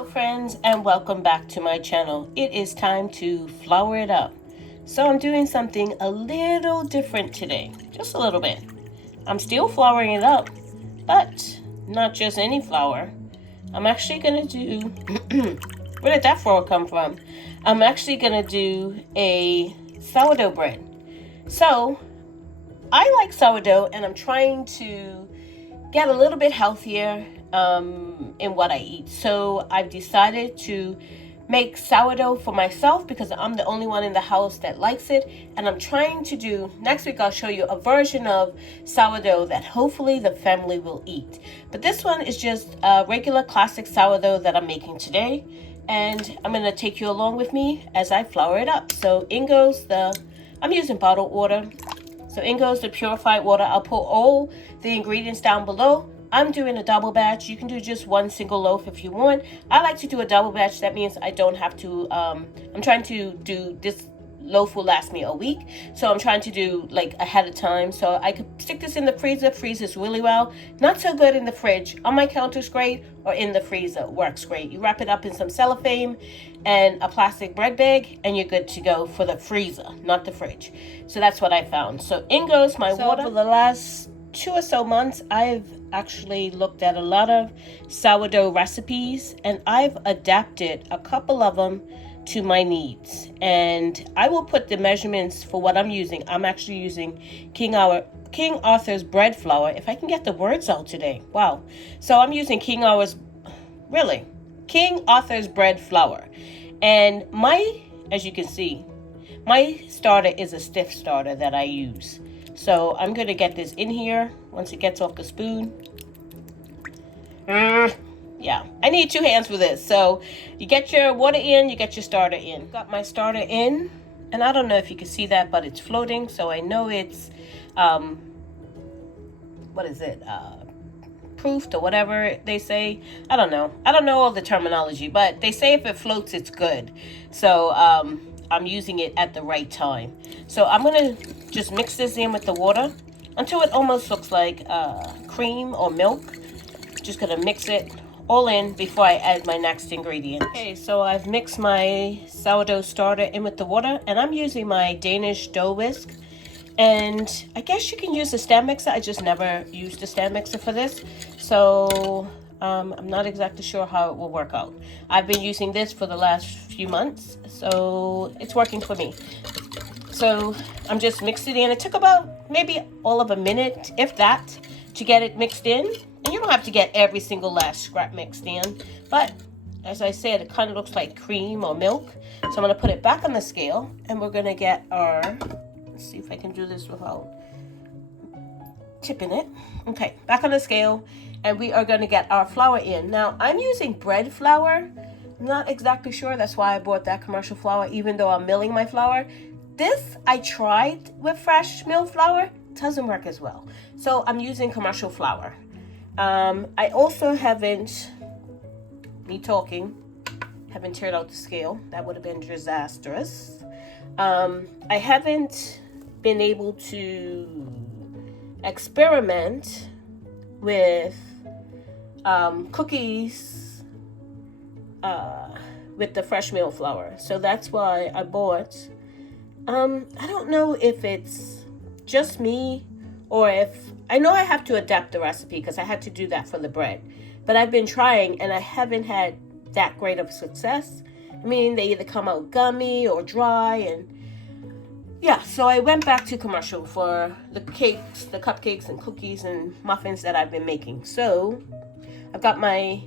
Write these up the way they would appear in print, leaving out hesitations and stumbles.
Hello friends, and welcome back to my channel. It is time to flour it up. So I'm doing something a little different today, just a little bit. I'm still flouring it up, but not just any flour. I'm actually gonna do, where did that flour come from? I'm actually gonna do a sourdough bread. So I like sourdough, and I'm trying to get a little bit healthier in what I eat. So I've decided to make sourdough for myself because I'm the only one in the house that likes it. And I'm trying to do, next week I'll show you a version of sourdough that hopefully the family will eat. But this one is just a regular classic sourdough that I'm making today. And I'm going to take you along with me as I flour it up. So in goes I'm using bottled water. So in goes the purified water. I'll put all the ingredients down below. I'm doing a double batch. You can do just one single loaf if you want. I like to do a double batch. That means I don't have to, I'm trying to do this loaf will last me a week. So I'm trying to do like ahead of time. So I could stick this in the freezer. Freezes really well. Not so good in the fridge. On my counter's great, or in the freezer works great. You wrap it up in some cellophane and a plastic bread bag, and you're good to go for the freezer, not the fridge. So that's what I found. So in goes my water. For the last 2 or so months, I've actually looked at a lot of sourdough recipes, and I've adapted a couple of them to my needs. And I will put the measurements for what I'm using. I'm actually using King Arthur's bread flour. If I can get the words out today. Wow. So I'm using King Arthur's bread flour. And as you can see, my starter is a stiff starter that I use. So I'm going to get this in here once it gets off the spoon. Yeah, I need 2 hands for this. So you get your water in, you get your starter in. Got my starter in, and I don't know if you can see that, but it's floating. So I know it's, proofed or whatever they say. I don't know all the terminology, but they say if it floats, it's good. So I'm using it at the right time. So I'm going to just mix this in with the water until it almost looks like cream or milk. Just going to mix it all in before I add my next ingredient. Okay, so I've mixed my sourdough starter in with the water, and I'm using my Danish dough whisk. And I guess you can use a stand mixer. I just never used a stand mixer for this. So I'm not exactly sure how it will work out. I've been using this for the last few months, so it's working for me. So I'm just mixing it in. It took about maybe all of a minute, if that, to get it mixed in. And you don't have to get every single last scrap mixed in. But as I said, it kind of looks like cream or milk. So I'm going to put it back on the scale, and we're going to get our, let's see if I can do this without tipping it. Okay, back on the scale, and we are going to get our flour in. Now, I'm using bread flour. I'm not exactly sure. That's why I bought that commercial flour, even though I'm milling my flour. This I tried with fresh milled flour. Doesn't work as well. So I'm using commercial flour. I also haven't teared out the scale. That would have been disastrous. I haven't been able to experiment with cookies with the fresh milled flour. So that's why I bought, I don't know if it's just me or if, I know I have to adapt the recipe because I had to do that for the bread. But I've been trying, and I haven't had that great of success. I mean, they either come out gummy or dry, and yeah, so I went back to commercial for the cakes, the cupcakes and cookies and muffins that I've been making. So I've got my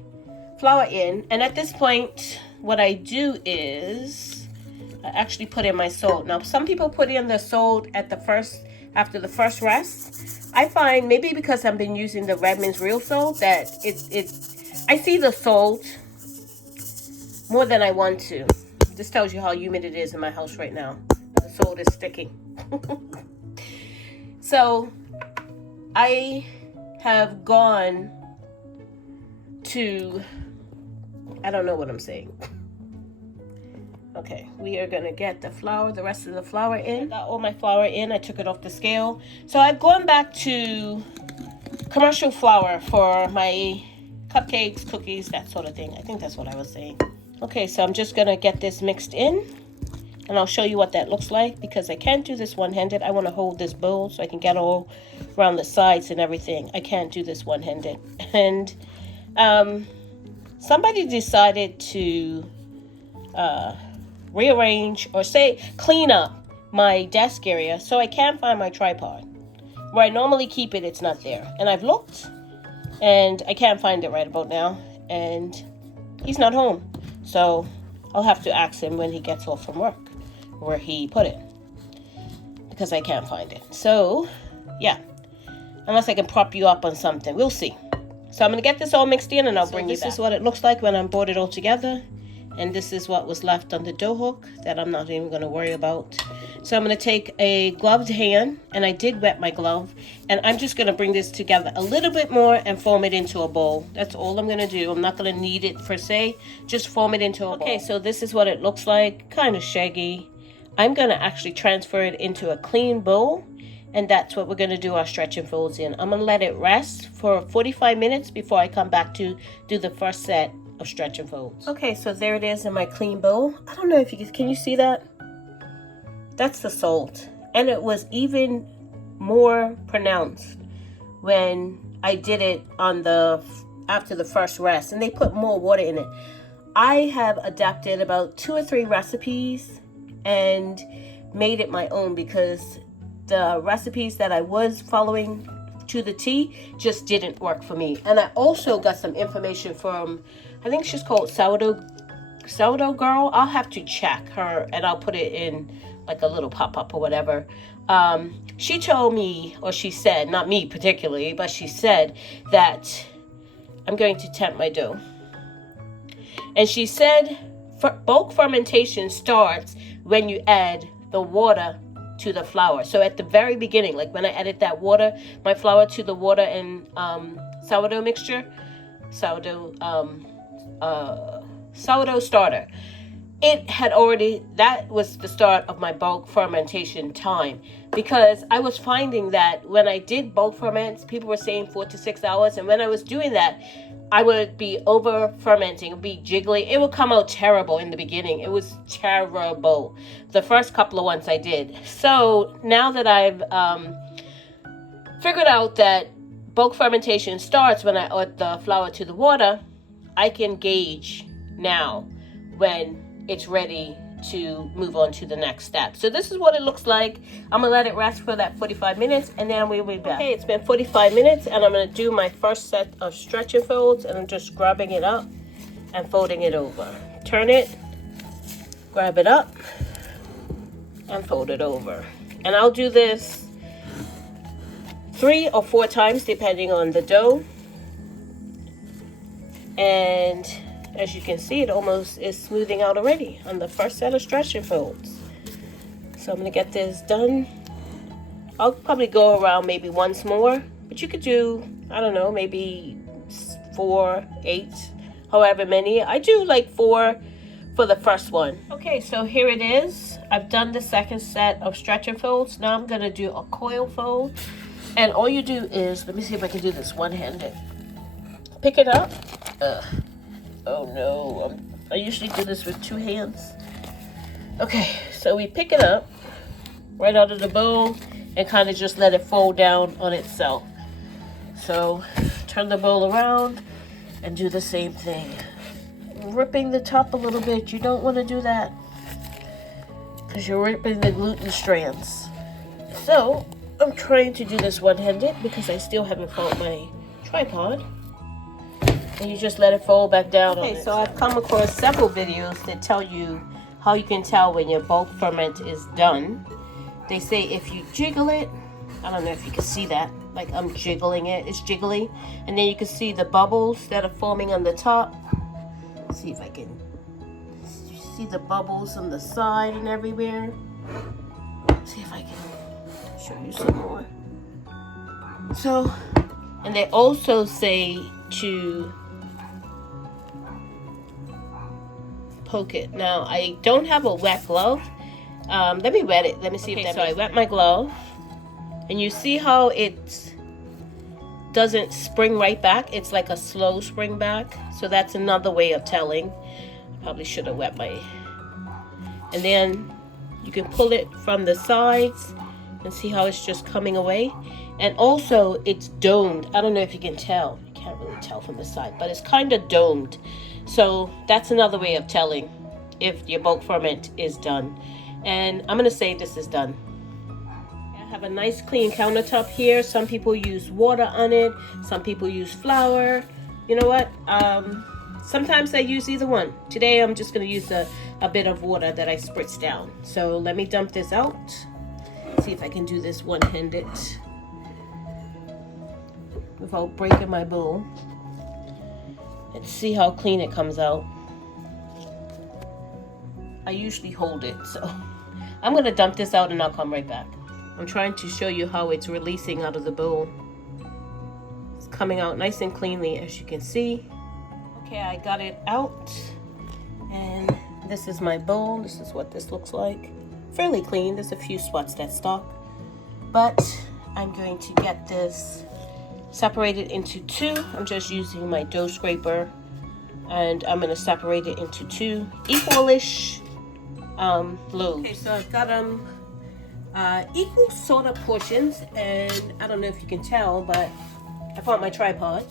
flour in, and at this point, what I do is I actually put in my salt. Now, some people put in the salt after the first rest. I find maybe because I've been using the Redmond's real salt that I see the salt more than I want to. This tells you how humid it is in my house right now. The salt is sticking. So I have gone to, I don't know what I'm saying. Okay, we are going to get the rest of the flour in. I got all my flour in. I took it off the scale. So I've gone back to commercial flour for my cupcakes, cookies, that sort of thing. I think that's what I was saying. Okay, so I'm just gonna get this mixed in, and I'll show you what that looks like, because I can't do this one-handed. I want to hold this bowl so I can get all around the sides and everything. I can't do this one-handed. And somebody decided to rearrange, or say clean up my desk area, so I can't find my tripod. Where I normally keep it, it's not there. And I've looked, and I can't find it right about now. And he's not home. So I'll have to ask him when he gets off from work where he put it, because I can't find it. So yeah, unless I can prop you up on something, we'll see. So I'm gonna get this all mixed in, and I'll bring you back. This is what it looks like when I'm brought it all together, and this is what was left on the dough hook that I'm not even gonna worry about. So I'm gonna take a gloved hand, and I did wet my glove, and I'm just gonna bring this together a little bit more and form it into a bowl. That's all I'm gonna do. I'm not gonna knead it per se, just form it into a bowl. Okay, so this is what it looks like, kind of shaggy. I'm gonna actually transfer it into a clean bowl, and that's what we're gonna do our stretch and folds in. I'm gonna let it rest for 45 minutes before I come back to do the first set of stretch and folds. Okay, so there it is in my clean bowl. I don't know if you can you see that? That's the salt, and it was even more pronounced when I did it on after the first rest, and they put more water in it. I have adapted about 2 or 3 recipes and made it my own, because the recipes that I was following to the T just didn't work for me. And I also got some information from, I think she's called Sourdough Girl. I'll have to check her, and I'll put it in like a little pop-up or whatever. She told me, or she said, not me particularly, but she said that I'm going to tempt my dough. And she said bulk fermentation starts when you add the water to the flour. So at the very beginning, like when I added that water, my flour to the water and sourdough mixture, sourdough starter, it had already, that was the start of my bulk fermentation time, because I was finding that when I did bulk ferment, people were saying 4 to 6 hours, and when I was doing that, I would be over fermenting, it would be jiggly. It would come out terrible in the beginning. It was terrible. The first couple of ones I did. So now that I've figured out that bulk fermentation starts when I add the flour to the water, I can gauge now when it's ready to move on to the next step. So this is what it looks like. I'm gonna let it rest for that 45 minutes, and then we'll be back. Okay, it's been 45 minutes, and I'm gonna do my first set of stretch and folds, and I'm just grabbing it up and folding it over. Turn it, grab it up, and fold it over. And I'll do this 3 or 4 times depending on the dough. And as you can see, it almost is smoothing out already on the first set of stretch and folds. So I'm gonna get this done. I'll probably go around maybe once more, but you could do, I don't know, maybe 4, 8, however many. I do like 4 for the first one. Okay, so here it is. I've done the second set of stretch and folds. Now I'm gonna do a coil fold. And all you do is, let me see if I can do this one-handed. Pick it up. Oh no, I usually do this with 2 hands. Okay, so we pick it up right out of the bowl and kind of just let it fold down on itself. So turn the bowl around and do the same thing. Ripping the top a little bit, you don't want to do that because you're ripping the gluten strands. So I'm trying to do this one-handed because I still haven't found my tripod. And you just let it fold back down. Okay, so I've come across several videos that tell you how you can tell when your bulk ferment is done. They say if you jiggle it, I don't know if you can see that, like I'm jiggling it, it's jiggly. And then you can see the bubbles that are forming on the top. Let's see if I can see the bubbles on the side and everywhere. Let's see if I can show you some more. So, and they also say to poke it. Now I don't have a wet glove. Let me wet it. Let me see if that. So I wet my glove, and you see how it's doesn't spring right back. It's like a slow spring back. So that's another way of telling. Probably should have wet my... And then you can pull it from the sides and see how it's just coming away. And also it's domed. I don't know if you can tell. You can't really tell from the side, but it's kind of domed. So that's another way of telling if your bulk ferment is done. And I'm going to say this is done. I have a nice clean countertop here. Some people use water on it. Some people use flour. You know what? Sometimes I use either one. Today I'm just going to use a bit of water that I spritz down. So let me dump this out. See if I can do this one-handed without breaking my bowl. Let's see how clean it comes out. I usually hold it, so I'm going to dump this out and I'll come right back. I'm trying to show you how it's releasing out of the bowl. It's coming out nice and cleanly, as you can see. Okay, I got it out, and this is my bowl. This is what this looks like. Fairly clean. There's a few spots that stuck, but I'm going to get this separated into two. I'm just using my dough scraper, and I'm going to separate it into two equalish loaves. Okay, so I've got them equal sort of portions, and I don't know if you can tell, but I found my tripod.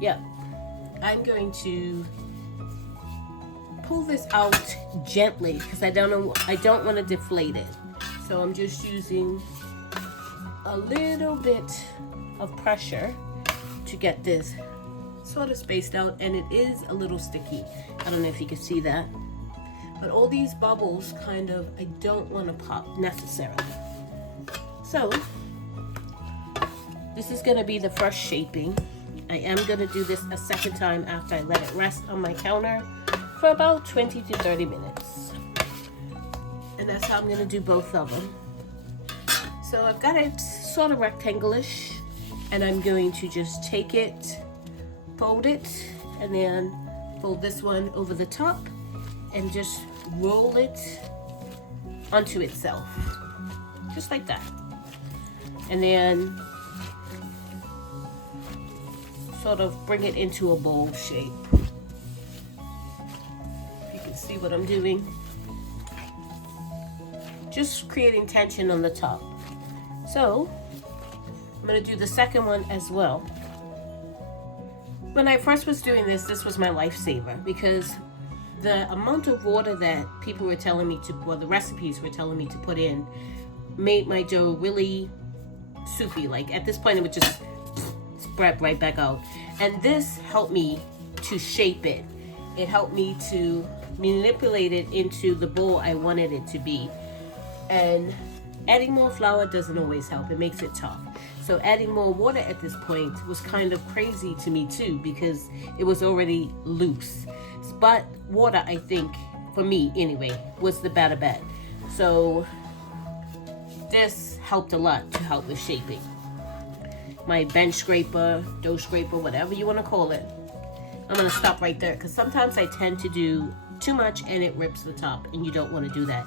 Yeah, I'm going to pull this out gently because I don't want to deflate it. So I'm just using a little bit of pressure to get this sort of spaced out, and it is a little sticky. I don't know if you can see that, but all these bubbles kind of, I don't want to pop necessarily. So this is going to be the first shaping. I am going to do this a second time after I let it rest on my counter for about 20 to 30 minutes. And that's how I'm going to do both of them. So I've got it sort of rectangle-ish, and I'm going to just take it, fold it, and then fold this one over the top and just roll it onto itself. Just like that. And then sort of bring it into a bowl shape. You can see what I'm doing. Just creating tension on the top. So I'm going to do the second one as well. When I first was doing this, this was my lifesaver, because the amount of water that people were telling me to, well, the recipes were telling me to put in, made my dough really soupy. Like at this point, it would just spread right back out. And this helped me to shape it. It helped me to manipulate it into the bowl I wanted it to be. And adding more flour doesn't always help. It makes it tough. So adding more water at this point was kind of crazy to me too, because it was already loose. But water, I think, for me anyway, was the better bet. So this helped a lot to help with shaping. My bench scraper, dough scraper, whatever you want to call it. I'm going to stop right there because sometimes I tend to do too much and it rips the top, and you don't want to do that.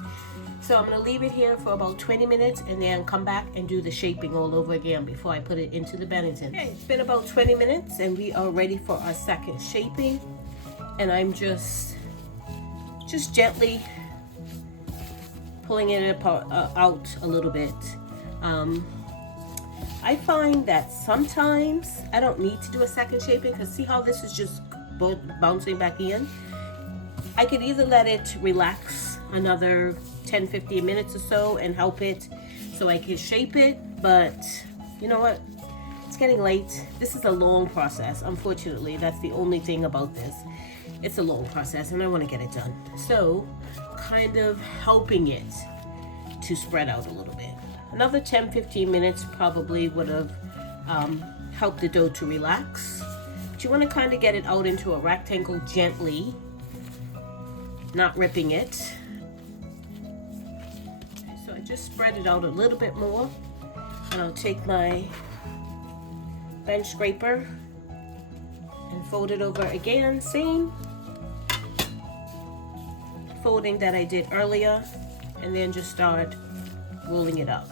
So I'm going to leave it here for about 20 minutes and then come back and do the shaping all over again before I put it into the Bennington. Okay, it's been about 20 minutes and we are ready for our second shaping. And I'm just gently pulling it apart, out a little bit. I find that sometimes I don't need to do a second shaping, because see how this is just bouncing back in? I could either let it relax another 10-15 minutes or so and help it so I can shape it, but you know what? It's getting late. This is a long process. Unfortunately, that's the only thing about this. It's a long process and I want to get it done. So, kind of helping it to spread out a little bit. Another 10-15 minutes probably would have helped the dough to relax. But you want to kind of get it out into a rectangle gently, not ripping it. So I just spread it out a little bit more, and I'll take my bench scraper and fold it over again, same folding that I did earlier, and then just start rolling it up.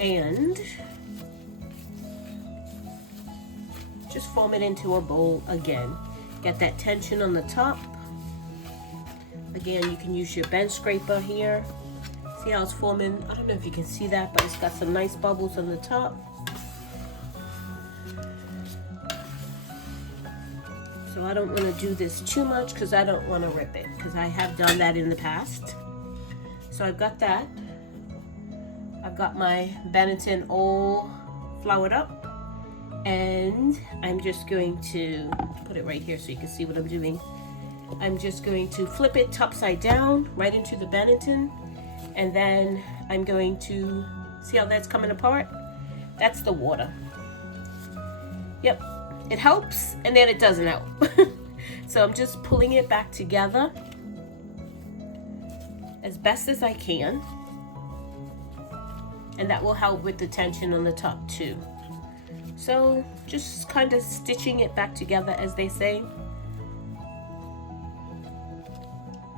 And just form it into a bowl again. Get that tension on the top. Again, you can use your bench scraper here. See how it's forming? I don't know if you can see that, but it's got some nice bubbles on the top. So I don't want to do this too much because I don't want to rip it, because I have done that in the past. So I've got that. I've got my Benetton all floured up, and I'm just going to put it right here so you can see what I'm doing. I'm just going to flip it topside down right into the Benetton, and then I'm going to see how that's coming apart. That's the water. Yep, it helps and then it doesn't help. So I'm just pulling it back together as best as I can, and that will help with the tension on the top too. So just kind of stitching it back together, as they say.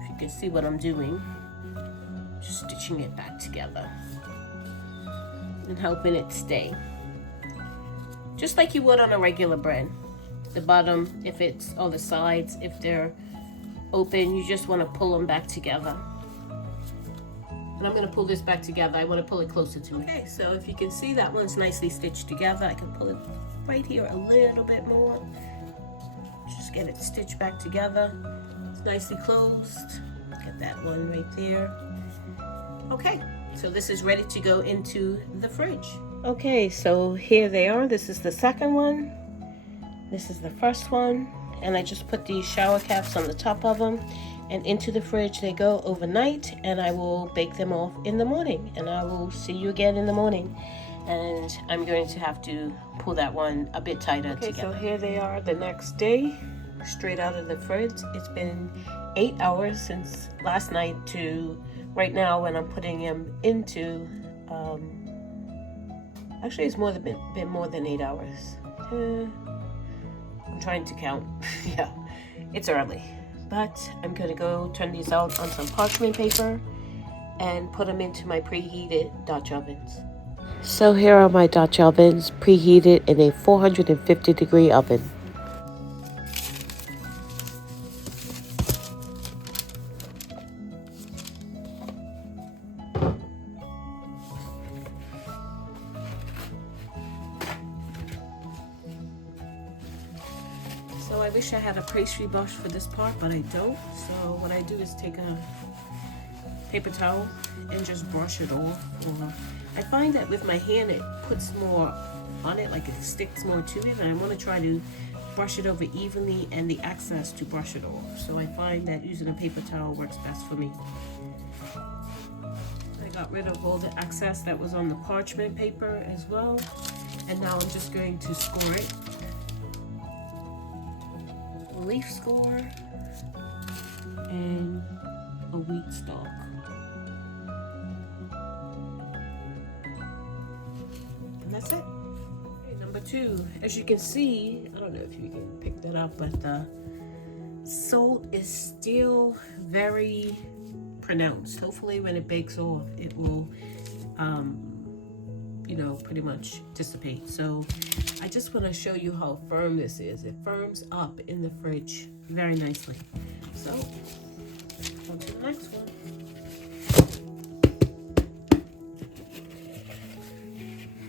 If you can see what I'm doing, just stitching it back together and helping it stay, just like you would on a regular bread. The bottom, if it's, or the sides, if they're open, you just want to pull them back together. And I'm going to pull this back together. I want to pull it closer to me. Okay, so if you can see, that one's nicely stitched together. I can pull it right here a little bit more. Just get it stitched back together. It's nicely closed. Get that one right there. Okay, so this is ready to go into the fridge. Okay, so here they are. This is the second one. This is the first one. And I just put these shower caps on the top of them. And into the fridge they go overnight, and I will bake them off in the morning, and I will see you again in the morning. And I'm going to have to pull that one a bit tighter together. So here they are the next day, straight out of the fridge. It's been 8 hours since last night to right now when I'm putting them into, actually it's been more than 8 hours. I'm trying to count. Yeah, it's early. But I'm going to go turn these out on some parchment paper and put them into my preheated Dutch ovens. So here are my Dutch ovens, preheated in a 450-degree oven. So I wish I had a pastry brush for this part, but I don't. So what I do is take a paper towel and just brush it off. Or I find that with my hand it puts more on it, like it sticks more to it, and I want to try to brush it over evenly and the excess to brush it off. So I find that using a paper towel works best for me. I got rid of all the excess that was on the parchment paper as well, and now I'm just going to score it. Leaf score and a wheat stalk. And that's it. Okay, number 2, as you can see, I don't know if you can pick that up, but the salt is still very pronounced. Hopefully when it bakes off, it will pretty much dissipate. So I just want to show you how firm this is. It firms up in the fridge very nicely. So on to the next one.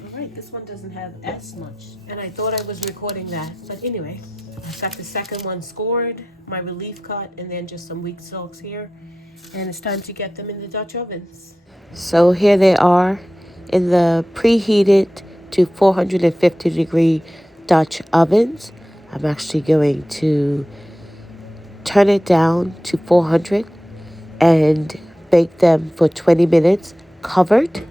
All right, this one doesn't have as much, and I thought I was recording that, but anyway, I've got the second one scored, my relief cut, and then just some wheat stalks here, and it's time to get them in the Dutch ovens. So here they are in the preheated to 450-degree Dutch ovens. I'm actually going to turn it down to 400 and bake them for 20 minutes covered.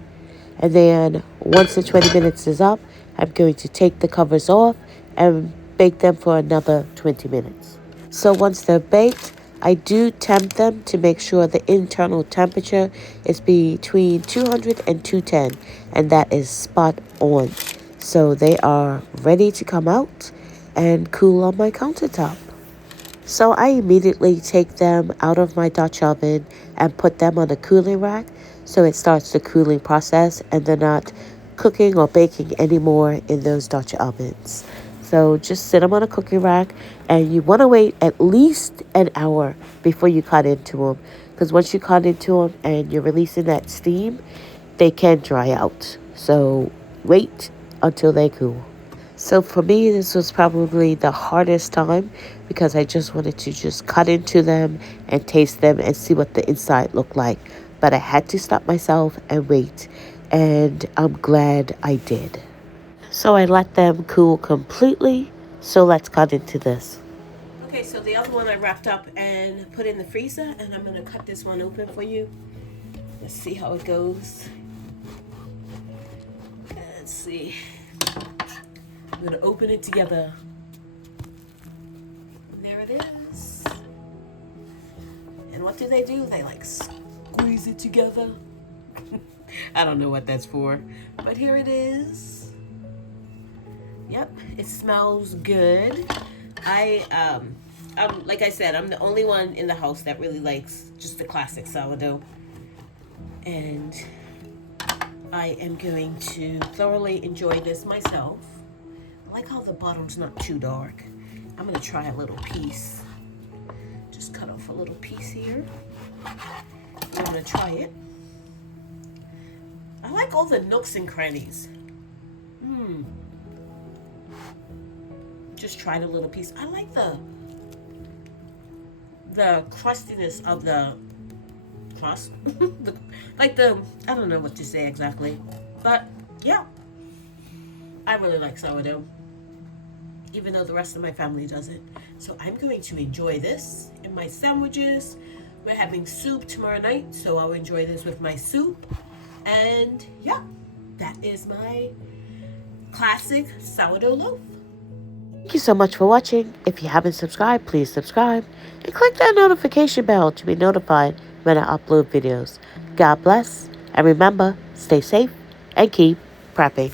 And then once the 20 minutes is up, I'm going to take the covers off and bake them for another 20 minutes. So once they're baked, I do temp them to make sure the internal temperature is between 200 and 210, and that is spot on. So they are ready to come out and cool on my countertop. So I immediately take them out of my Dutch oven and put them on a cooling rack so it starts the cooling process and they're not cooking or baking anymore in those Dutch ovens. So just sit them on a cooking rack, and you want to wait at least an hour before you cut into them. Because once you cut into them and you're releasing that steam, they can dry out. So wait until they cool. So for me, this was probably the hardest time because I just wanted to just cut into them and taste them and see what the inside looked like. But I had to stop myself and wait, and I'm glad I did. So I let them cool completely. So let's cut into this. Okay, so the other one I wrapped up and put in the freezer, and I'm gonna cut this one open for you. Let's see how it goes. Let's see. I'm gonna open it together. And there it is. And what do? They like squeeze it together. I don't know what that's for, but here it is. Yep, it smells good. Like I said, I'm the only one in the house that really likes just the classic sourdough. And I am going to thoroughly enjoy this myself. I like how the bottom's not too dark. I'm gonna try a little piece. Just cut off a little piece here. I'm gonna try it. I like all the nooks and crannies. Just tried a little piece. I like the crustiness of the crust. I don't know what to say exactly. But yeah, I really like sourdough, even though the rest of my family doesn't. So I'm going to enjoy this in my sandwiches. We're having soup tomorrow night, so I'll enjoy this with my soup. And yeah, that is my classic sourdough loaf. Thank you so much for watching. If you haven't subscribed, please subscribe and click that notification bell to be notified when I upload videos. God bless, and remember, stay safe and keep prepping.